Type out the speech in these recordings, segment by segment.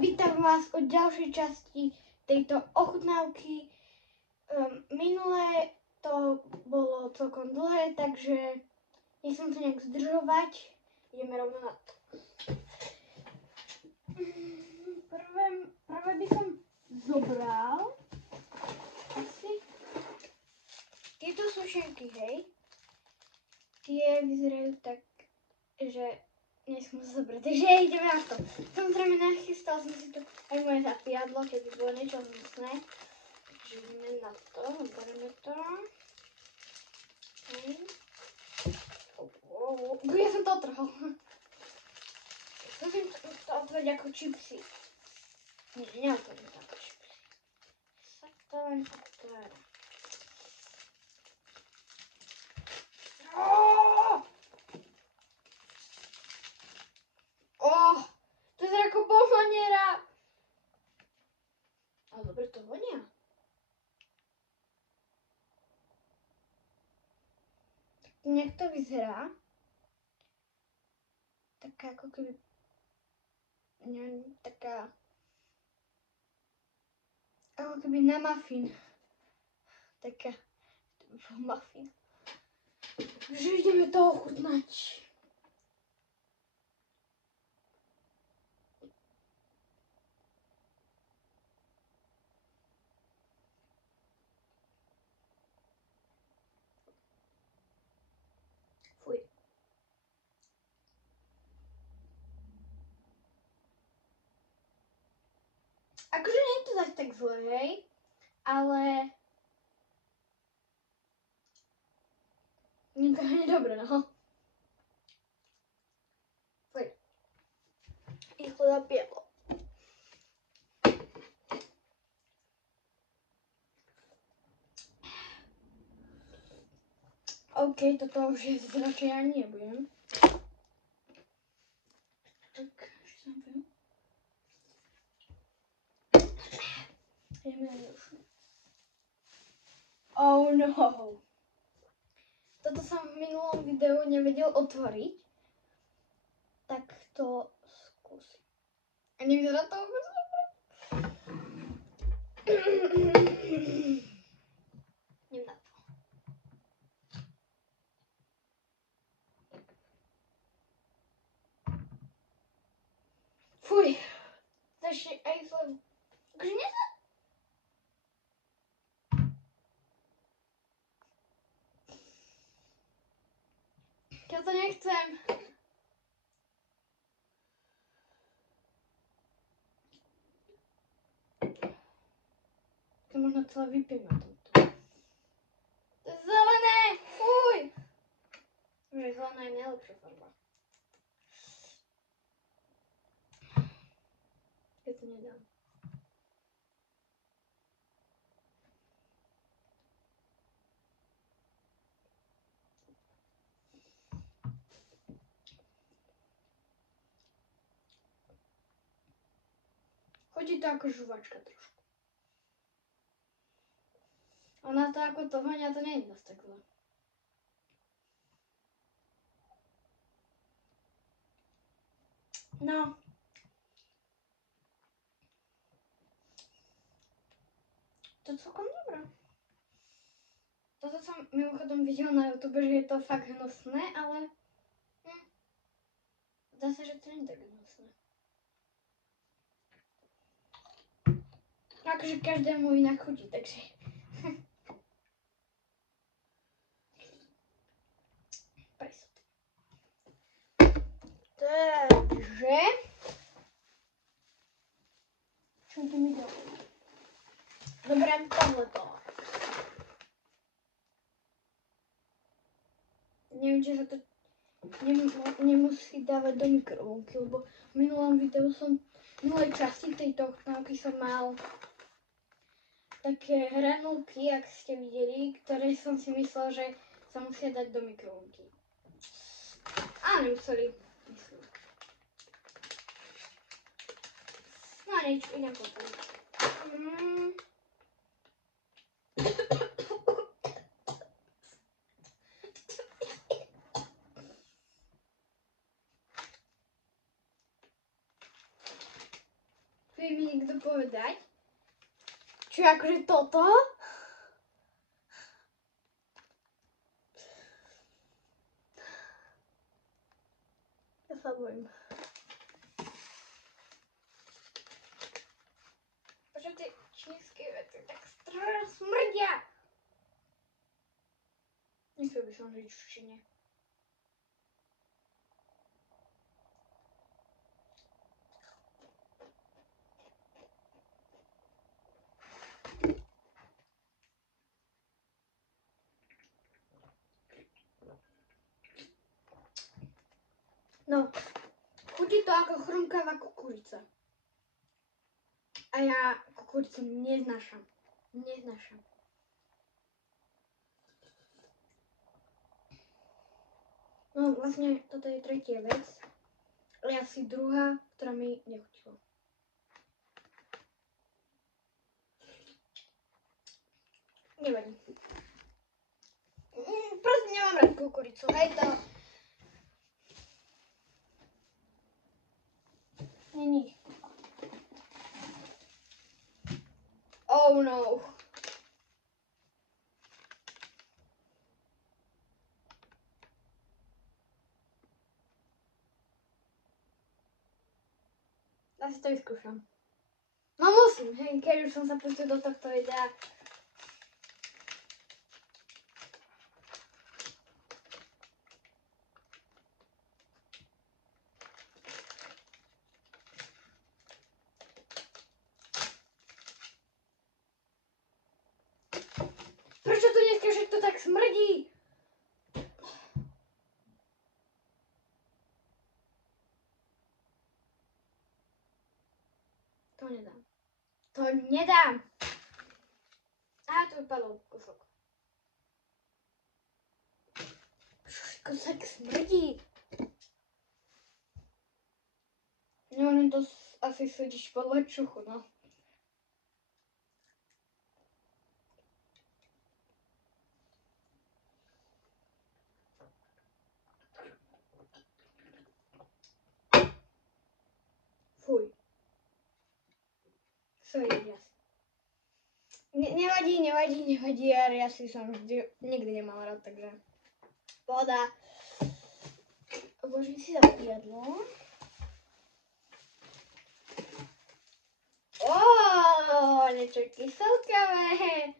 Vítam vás od ďalšej časti tejto ochutnávky. Minulé to bolo celkom dlhé, takže nechcem sa nejak zdržovať. Ideme rovno na to. Prvé by som zobral asi tieto sušenky, hej. Tie vyzerajú tak, že nesmú sa zobrať, takže ideme na to. Samozrejme nachystal som si to aj moje zapijadlo, keby bolo niečo hnusné. Takže ideme na to, bereme to. Ja som to otrhol. Skúsim to otvoriť ako čipsy. Nie, neotvorím to ako čipsy. Sa to len otvára. To je ako bomboniera. Ale dobre to vonia. Nejak to vyzerá. Taká ako keby, neviem, taká ako keby na muffin. Taká, to by bol muffin. Takže ideme to ochutnať. Fuj. Akože nie je to zase tak zle, hej, ale nie to nie je dobré, no. Fuj. Rýchlo zapielo. OK, toto už je radšej ani nebudem. Tak, čo som pil? Ideme na ďalšiu. Oh no. Toto som v minulom videu nevedel otvoriť. Tak to skúsim. A nevyzerá to vôbec dobre. Idem na to. Fuj. To ešte aj zle. Akože nie sa... Ja to nechcem. To možno celé vypijem na tomto. To je zelené! Fuj! Že zelená je najlepšia farba. Ja to nedám. Chodí to ako žuvačka trošku. Ona to ako to vonia, to nie je dosť tak zle. No. To je celkom dobré. Toto som mimochodom videl na YouTube, že je to fakt hnusné, ale zdá sa, že to nie je tak hnusné. Akože každému inak chutí, takže... Presne. Takže... Čo tu mi dalo? Dobre, tohleto. Neviem, či sa to nemusí dávať do mikrovlnky, lebo v minulom videu v minulej časti tejto ochutnávky som mal také hranulky, ak ste videli, ktoré som si myslel, že sa musia dať do mikrovlnky. A nemuseli, myslím. No nič, idem potom. Vie mi niekto povedať? Čo akože toto? Ja sa bojím. Prečo tie čínske veci tak strašne smrdia? Nechcel by som žiť v Číne. No, chutí to ako chrumkavá kukurica. A ja kukuricu neznášam. Neznášam. No vlastne toto je tretia vec, ale asi druhá, ktorá mi nechutila. Nevadí. Proste nemám rád kukuricu, hej to. Není. Oh no. Ja si to vyskúšam. No musím, hej, keď už som sa pustil do tohto videa. Prečo to dneska všetko tak smrdí? To nedám. To nedám. A tu vypadol kusok. Všetko tak smrdí. Neviem, to asi súdiš podľa čuchu, no. Fuj. Sorry, jas. Nevadí, ja si som nikdy nemal rád, takže pohoda. Vložím si za jedlo. Niečo kyselkavé.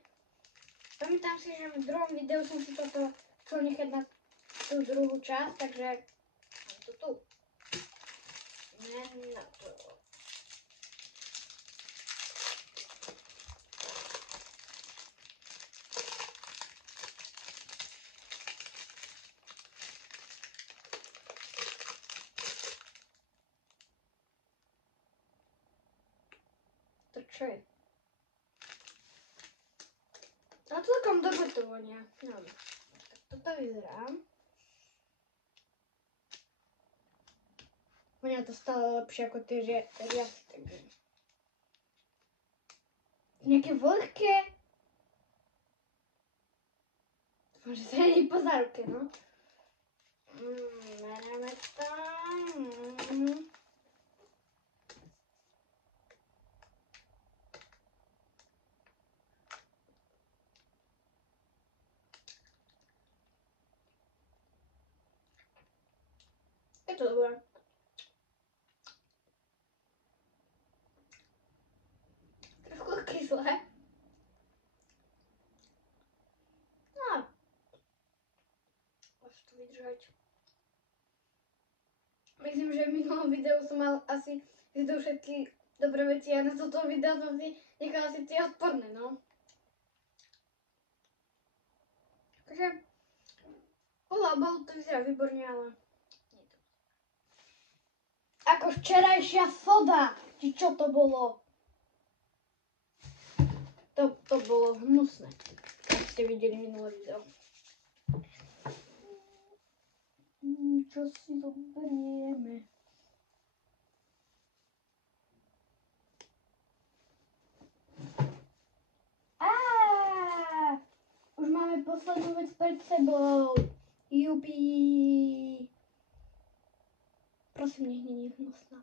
Pamätám si, že v druhom videu som si toto chcel nechať na tú druhú časť, takže mám to tu. Na to. To čo je? A celkom dobre to vonia. No, tak toto vyzerá. Vonia to stále lepšie ako tie riasy, takže. Nejaké vlhké. Dúfam, že sa není po záruke, no. Bereme to. Je to dobré. Trošku kyslé. No. Môžeš to vydržať. Myslím, že v minulom videu som mal asi do všetky dobré veci a na toto video som si nechala si tie odporné, no. Takže podľa obalu to vyzerá výborne, ale nie to. Ako včerajšia soda, či čo to bolo? To bolo hnusné, ak ste videli minulé video. Čo si zoberieme? Už máme poslednú vec pred sebou. Jupi. Prosím, nech nie je hnusná.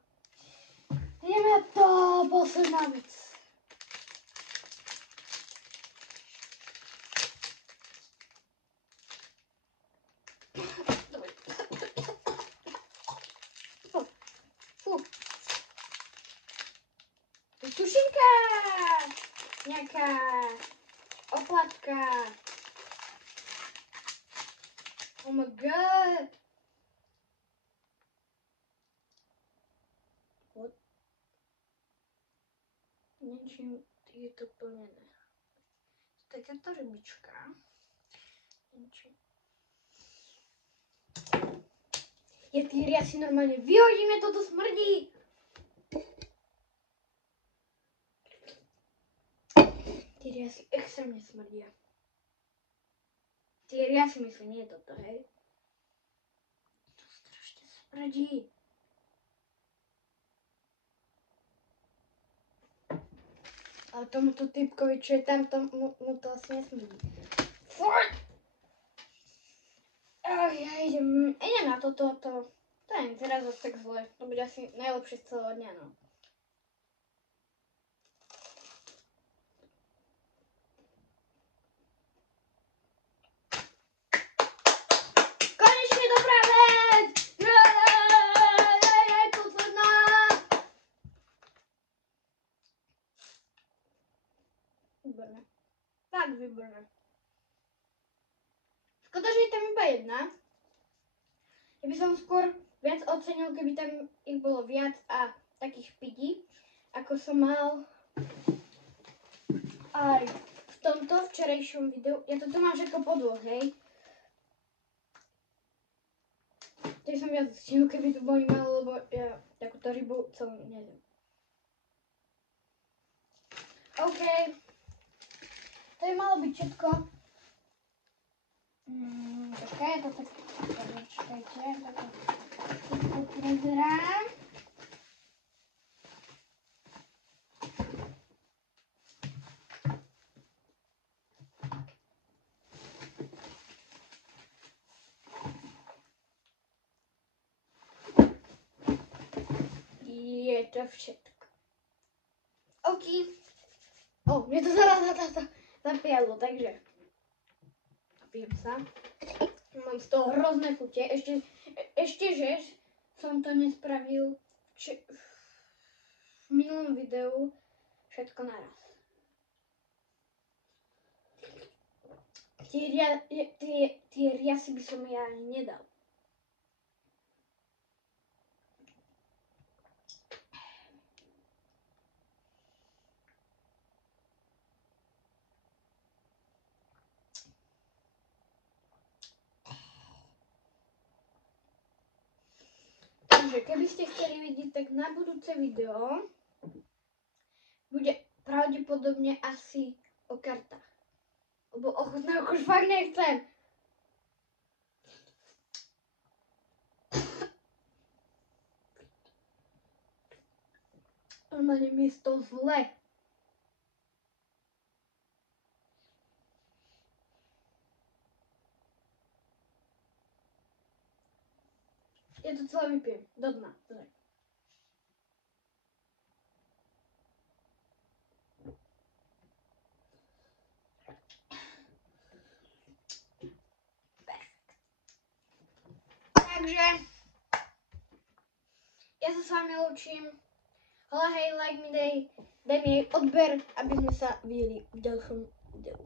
Ideme to, posledná vec. Fú. Sušinka. Nejaká oplatka. Oh my god. What? Niečím je to plnené. Takáto rybička. Niečím. Ja tí riasy normálne vyhodíme, toto smrdí. Tí riasy extrémne smrdia. Tí riasy myslím, nie toto, hej. To strašne smrdí. Ale tomuto typkovi, čo je tam, mu to asi nesmrdí. Fuj! Ja idem na toto. To je teraz zase tak zle. To bude asi najlepšie z celého dňa, no. Konečne dobrá vec! Posledná! Výborné. Tak výborné. Škoda, že je tam iba jedna. Ja by som skôr viac ocenil, keby tam ich bolo viac a takých pidí, ako som mal aj v tomto včerajšom videu. Ja toto mám všetko podloh, hej. To som viac ocenil, keby to boli malo, lebo ja takúto rybu celú neviem. OK. To je malo byť všetko. Počkaj, to tak... Počkajte, to prezerám. Je to všetko. OK. Mne to zaraz zapijalo, takže napijem sa. Mám z toho hrozné chute. Ešte že som to nespravil v minulom videu všetko naraz. Tie riasy by som ja ani nedal. Takže keby ste chceli vidieť, tak na budúce video bude pravdepodobne asi o kartách. Lebo ochutnávku už fakt nechcem. Normálne mi je to zle. Ja to celé vypijem. Do dna. Takže ja sa s vami lúčim. Hej, like mi daj mi odber, aby sme sa videli v ďalšom videu.